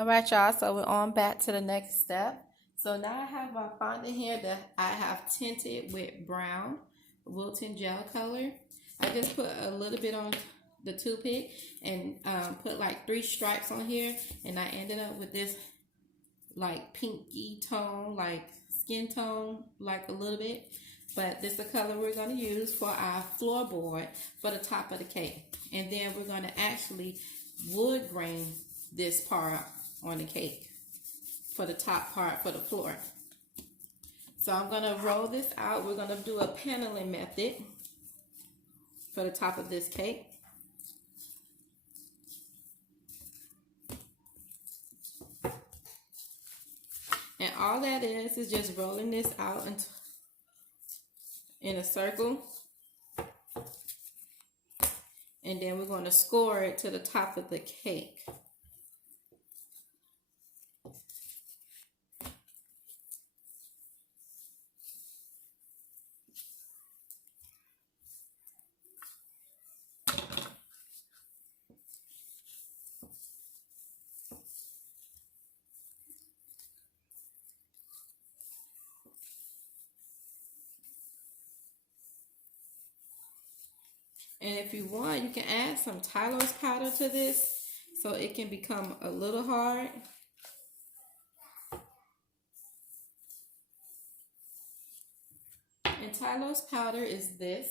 All right, y'all, so we're on back to the next step. So now I have my fondant here that I have tinted with brown Wilton gel color. I just put a little bit on the toothpick and put like 3 stripes on here, and I ended up with this like pinky tone, like skin tone, like a little bit. But this is the color we're going to use for our floorboard for the top of the cake. And then we're going to actually wood grain this part on the cake for the top part for the floor. So I'm going to roll this out. We're going to do a paneling method for the top of this cake. And all that is just rolling this out in a circle. And then we're going to score it to the top of the cake. And if you want, you can add some Tylose powder to this so it can become a little hard. And Tylose powder is this.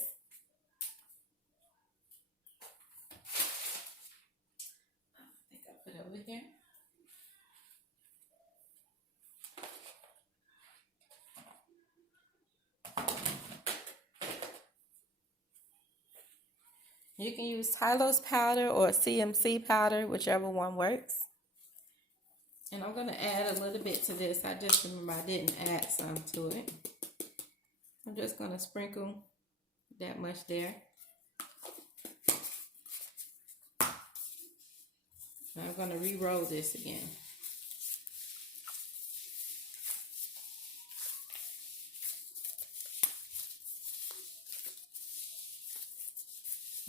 I think I put it over here. You can use Tylose powder or CMC powder, whichever one works. And I'm going to add a little bit to this. I just remember I didn't add some to it. I'm just going to sprinkle that much there. And I'm going to re-roll this again.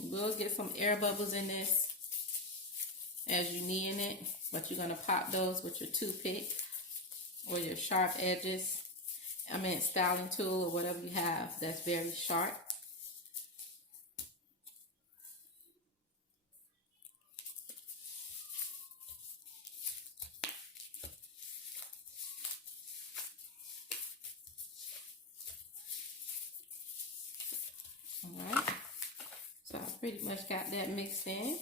We'll get some air bubbles in this as you kneading it, but you're going to pop those with your toothpick or your sharp edges. I mean styling tool or whatever you have that's very sharp. Alright, so I pretty much got that mixed in.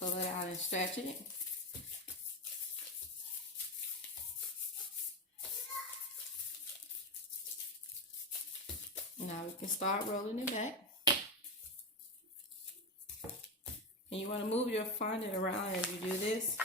Pull it out and stretch it. Now we can start rolling it back. And you want to move your fondant around as you do this.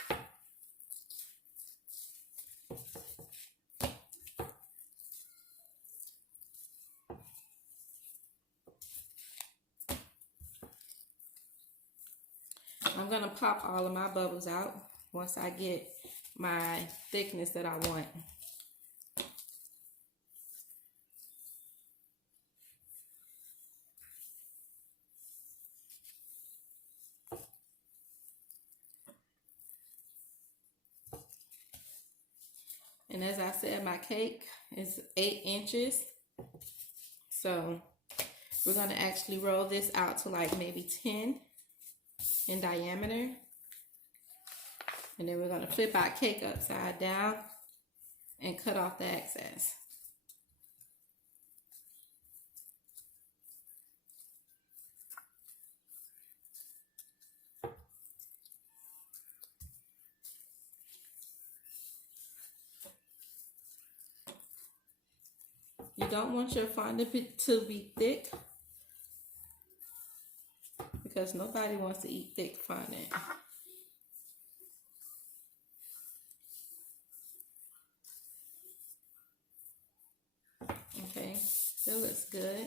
I'm going to pop all of my bubbles out once I get my thickness that I want. And as I said, my cake is 8 inches. So we're going to actually roll this out to like maybe 10 in diameter. And then we're going to flip our cake upside down and cut off the excess. You don't want your fondant to be thick because nobody wants to eat thick fondant. Okay, that looks good.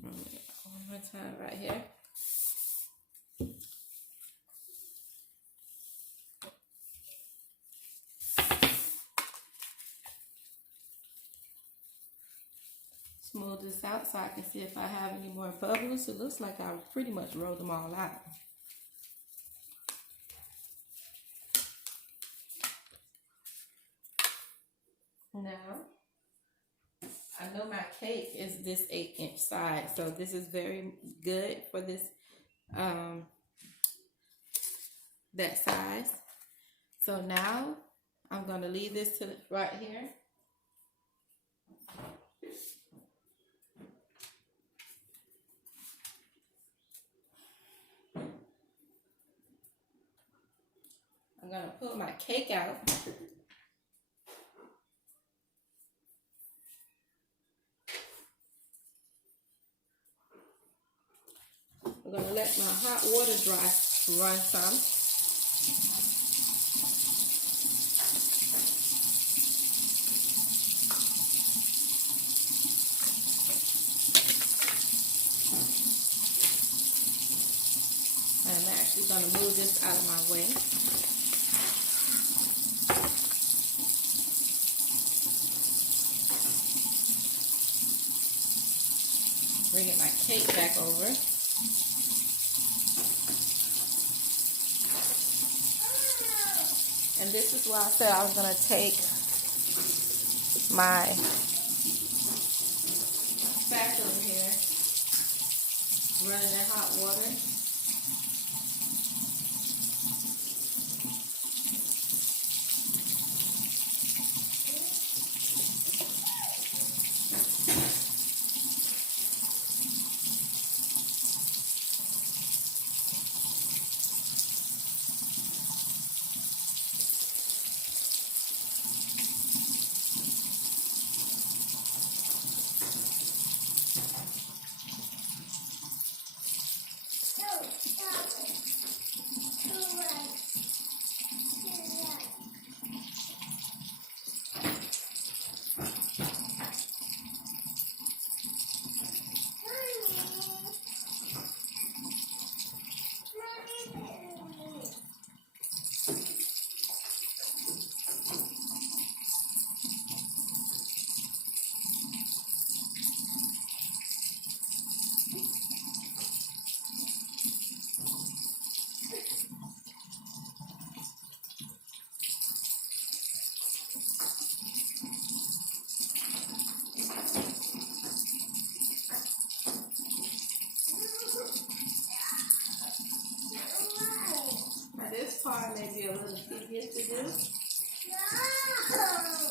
One more time right here. smooth this out so I can see if I have any more bubbles. It looks like I pretty much rolled them all out. Now, I know my cake is this 8-inch size, so this is very good for this that size. So now I'm gonna leave this to right here. I'm gonna pull my cake out. I'm gonna let my hot water run some. I'm actually going to move this out of my way. Bringing my cake back over. And this is why I said I was going to take my spatula here, running in hot water. This part may be a little tedious to do,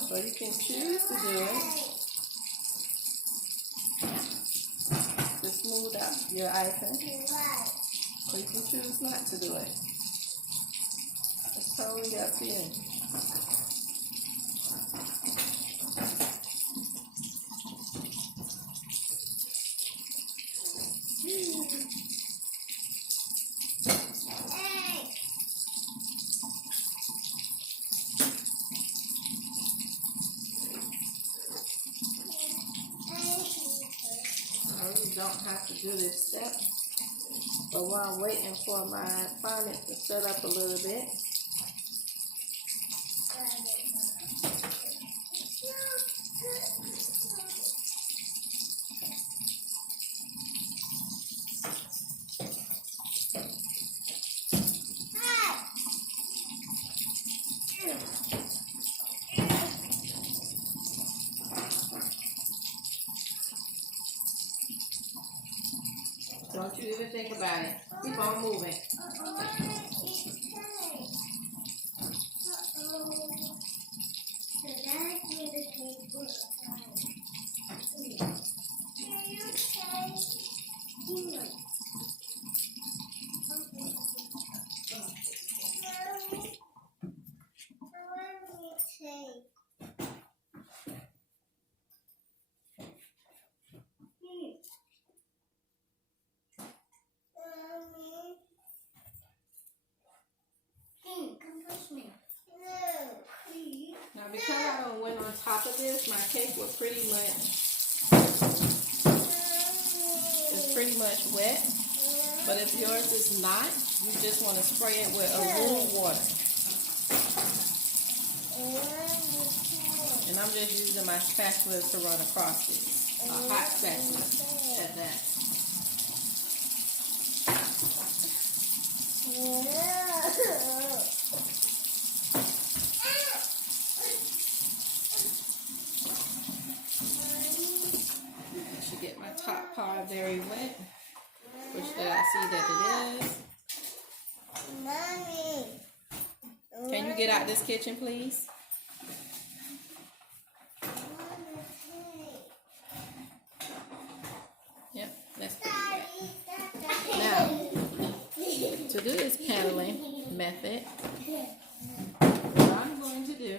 so you can choose to do it to smooth out your icing, or you can choose not to do it. It's totally up to you. Don't have to do this step, but while I'm waiting for my fondant to set up a little bit, don't you even think about it. Keep on moving. Now, because I don't went on top of this, my cake will pretty much wet. But if yours is not, you just want to spray it with a little water. And I'm just using my spatula to run across it. A hot spatula at that. I should get my top part very wet, which I see that it is. Mommy. Can you get out this kitchen, please? Yep, that's pretty wet. Now, to do this paneling method, what I'm going to do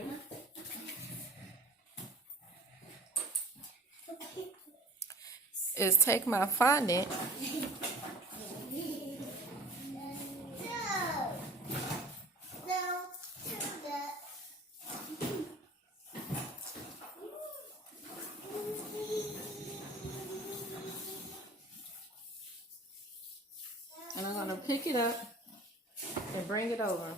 is take my fondant and I'm going to pick it up and bring it over.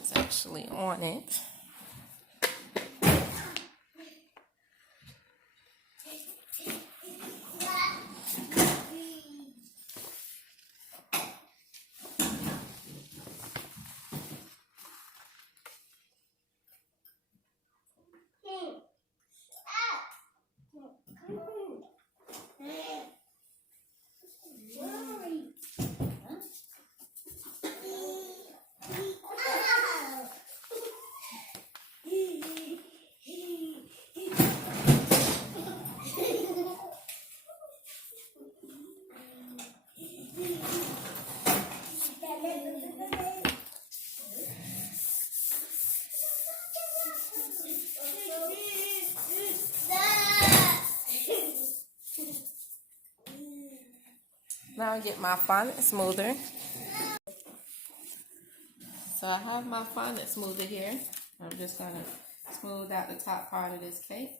It's actually on it. Now I get my fondant smoother. So I have my fondant smoother here. I'm just going to smooth out the top part of this cake.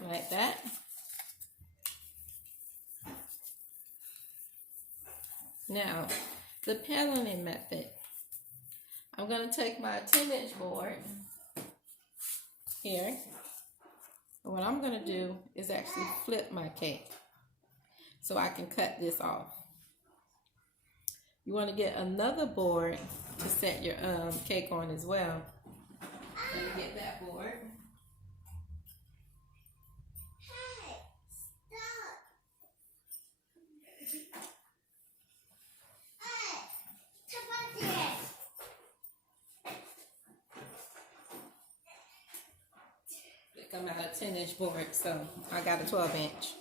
Like that. Now, the paneling method. I'm going to take my 10-inch board here. And what I'm going to do is actually flip my cake so I can cut this off. You want to get another board to set your cake on as well. Let me get that board. I'm at a 10-inch board, so I got a 12-inch.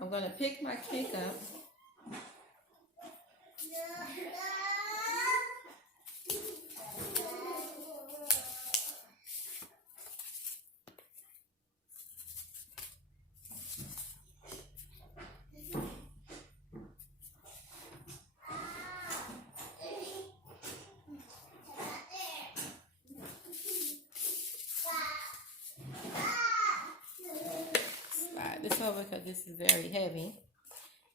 I'm going to pick my cake up. This over because this is very heavy.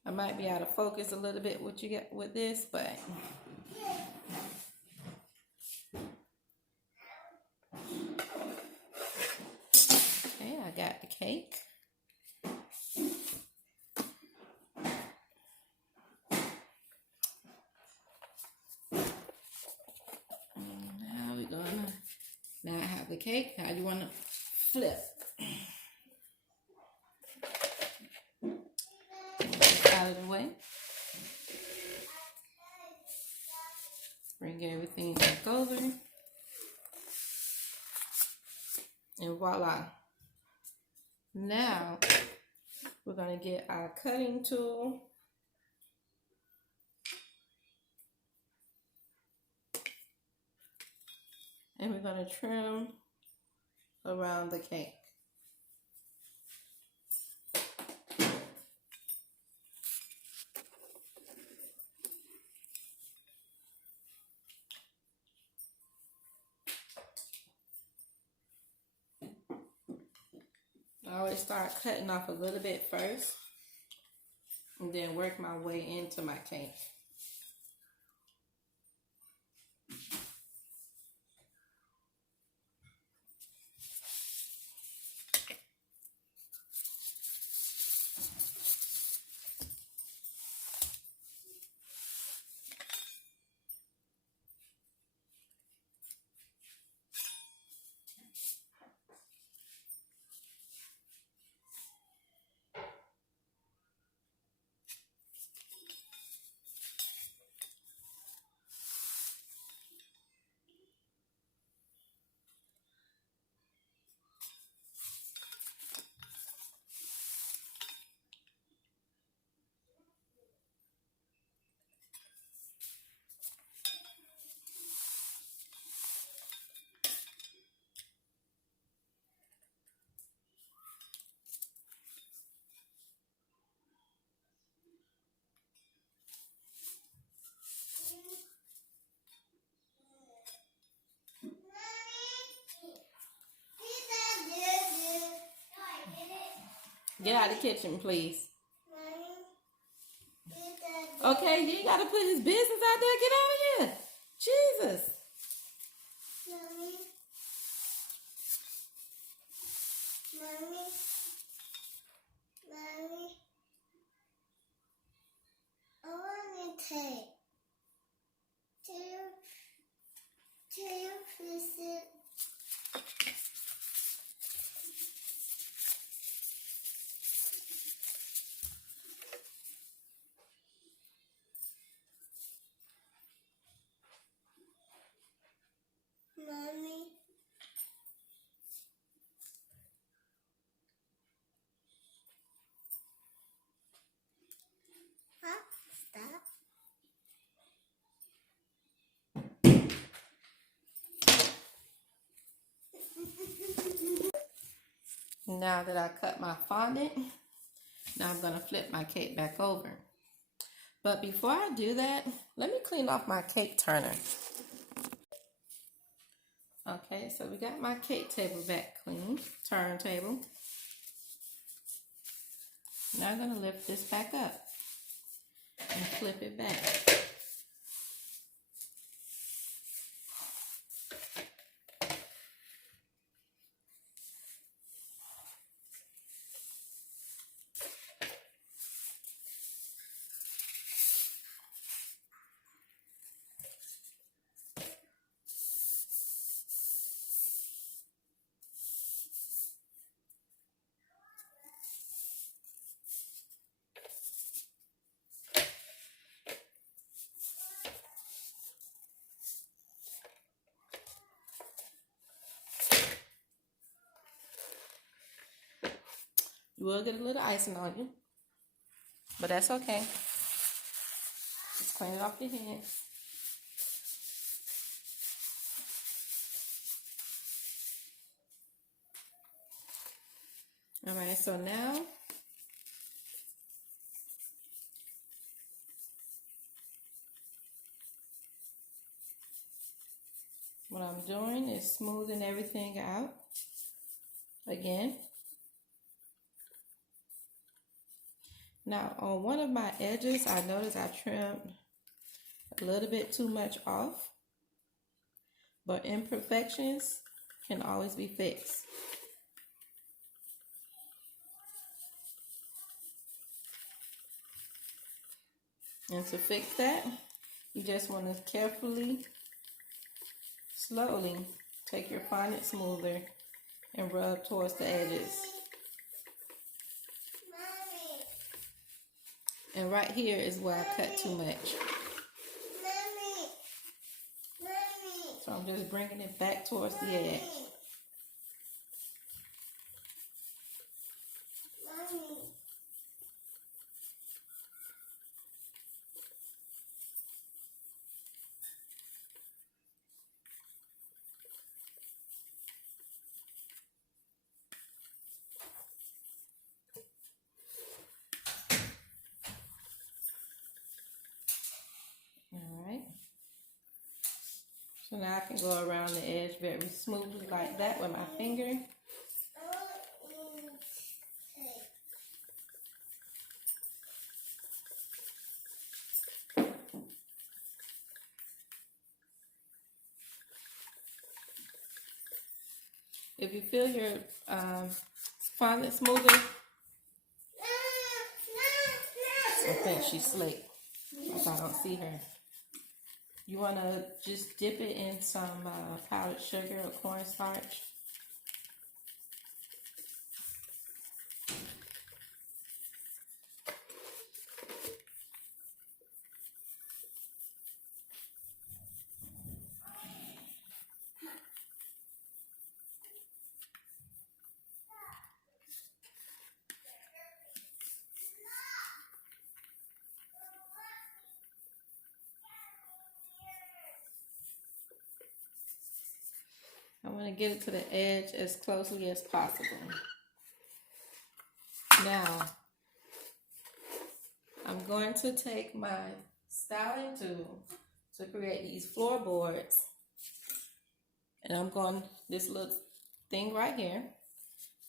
I might be out of focus a little bit what you get with this, but okay, I got the cake. Now we're gonna now I have the cake. Now you wanna flip. Out of the way. Bring everything back over. And voila. Now we're going to get our cutting tool. And we're going to trim around the cake. I always start cutting off a little bit first and then work my way into my cake. Get out of the kitchen, please. Okay, you ain't got to put his business out there. Get out of here. Jesus. Mommy, I want to take. Do you please it? Mommy. Huh? Stop. Now that I cut my fondant, now I'm going to flip my cake back over. But before I do that, let me clean off my cake turner. Okay, so we got my cake table back clean, turntable. Now I'm going to lift this back up and flip it back. You will get a little icing on you, but that's okay. Just clean it off your hands. All right, so now what I'm doing is smoothing everything out again. Now on one of my edges, I noticed I trimmed a little bit too much off, but imperfections can always be fixed. And to fix that, you just want to carefully, slowly take your fondant smoother and rub towards the edges. And right here is where I cut too much. So I'm just bringing it back towards the edge. So now I can go around the edge very smoothly like that with my finger. If you feel your fondant smoother, I think she's slick. If I don't see her. You want to just dip it in some powdered sugar or cornstarch. I want to get it to the edge as closely as possible. Now, I'm going to take my styling tool to create these floorboards. And I'm going, this little thing right here,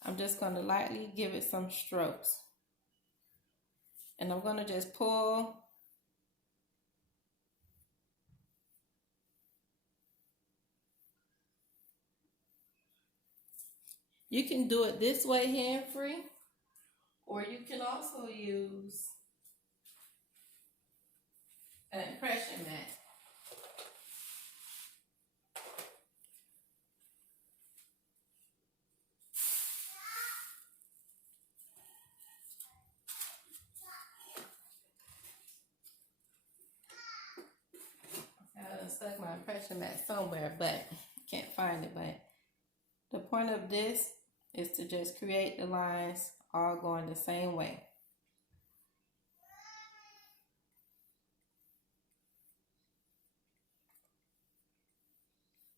I'm just going to lightly give it some strokes. And I'm going to just pull You can do it this way hand-free, or you can also use an impression mat. I done stuck my impression mat somewhere, but can't find it. But the point of this is to just create the lines all going the same way.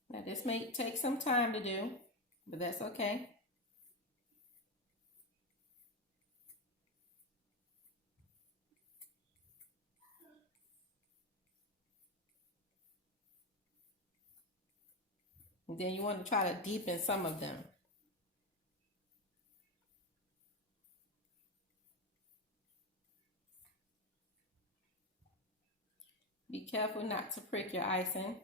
Now this may take some time to do, but that's okay. And then you want to try to deepen some of them. Be careful not to prick your icing.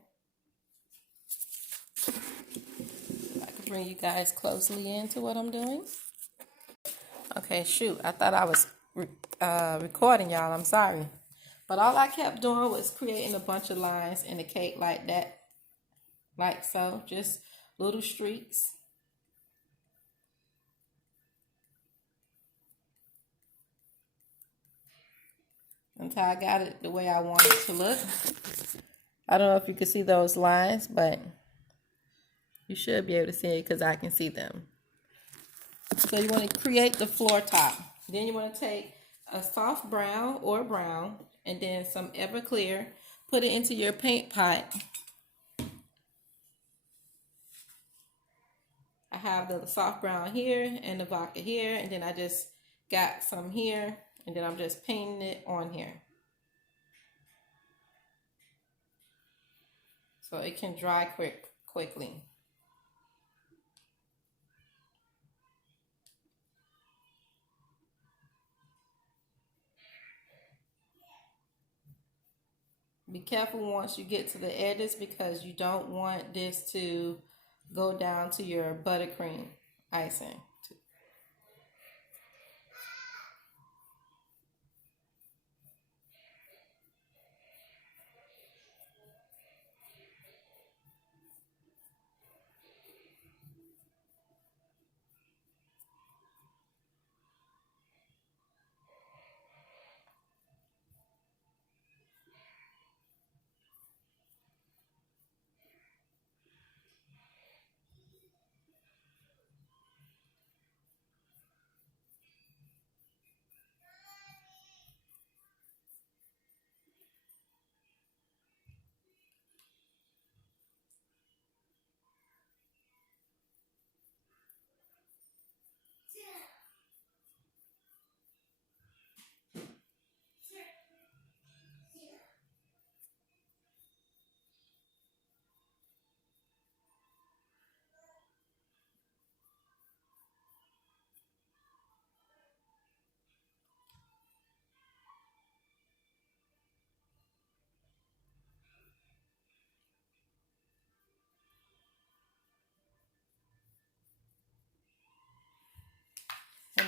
I can bring you guys closely into what I'm doing. Okay, shoot, I thought I was recording y'all, I'm sorry. But all I kept doing was creating a bunch of lines in the cake like that. Like so, just little streaks. Until I got it the way I want it to look. I don't know if you can see those lines, but you should be able to see it because I can see them. So you want to create the floor top. Then you want to take a soft brown or brown and then some Everclear. Put it into your paint pot. I have the soft brown here and the vodka here, and then I just got some here, and then I'm just painting it on here. So it can dry quickly. Be careful once you get to the edges because you don't want this to go down to your buttercream icing.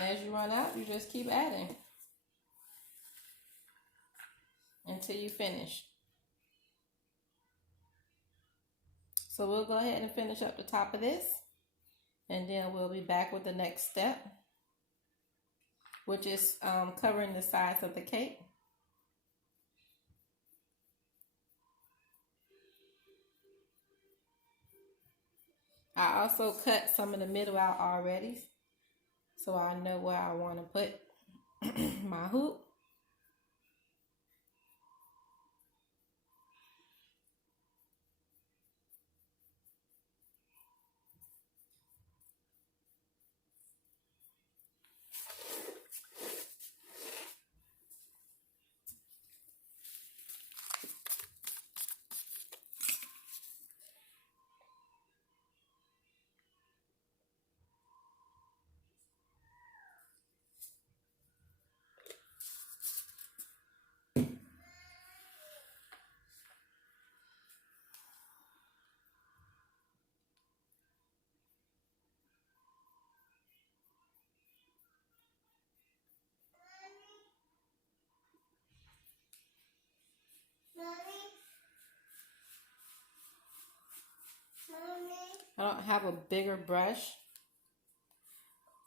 And as you run out, you just keep adding until you finish. So we'll go ahead and finish up the top of this, and then we'll be back with the next step, which is covering the sides of the cake. I also cut some of the middle out already, so I know where I want to put my hoop. I don't have a bigger brush.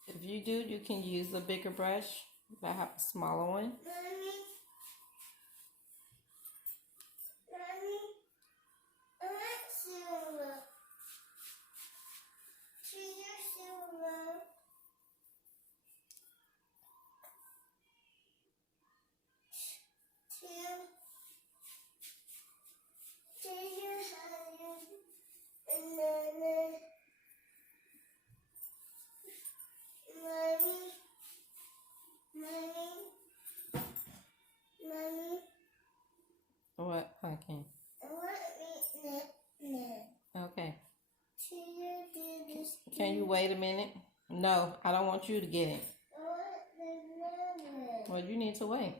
If you do, you can use a bigger brush. If I have a smaller one. What, pumpkin? Okay. Can you wait a minute? No, I don't want you to get it. Well, you need to wait.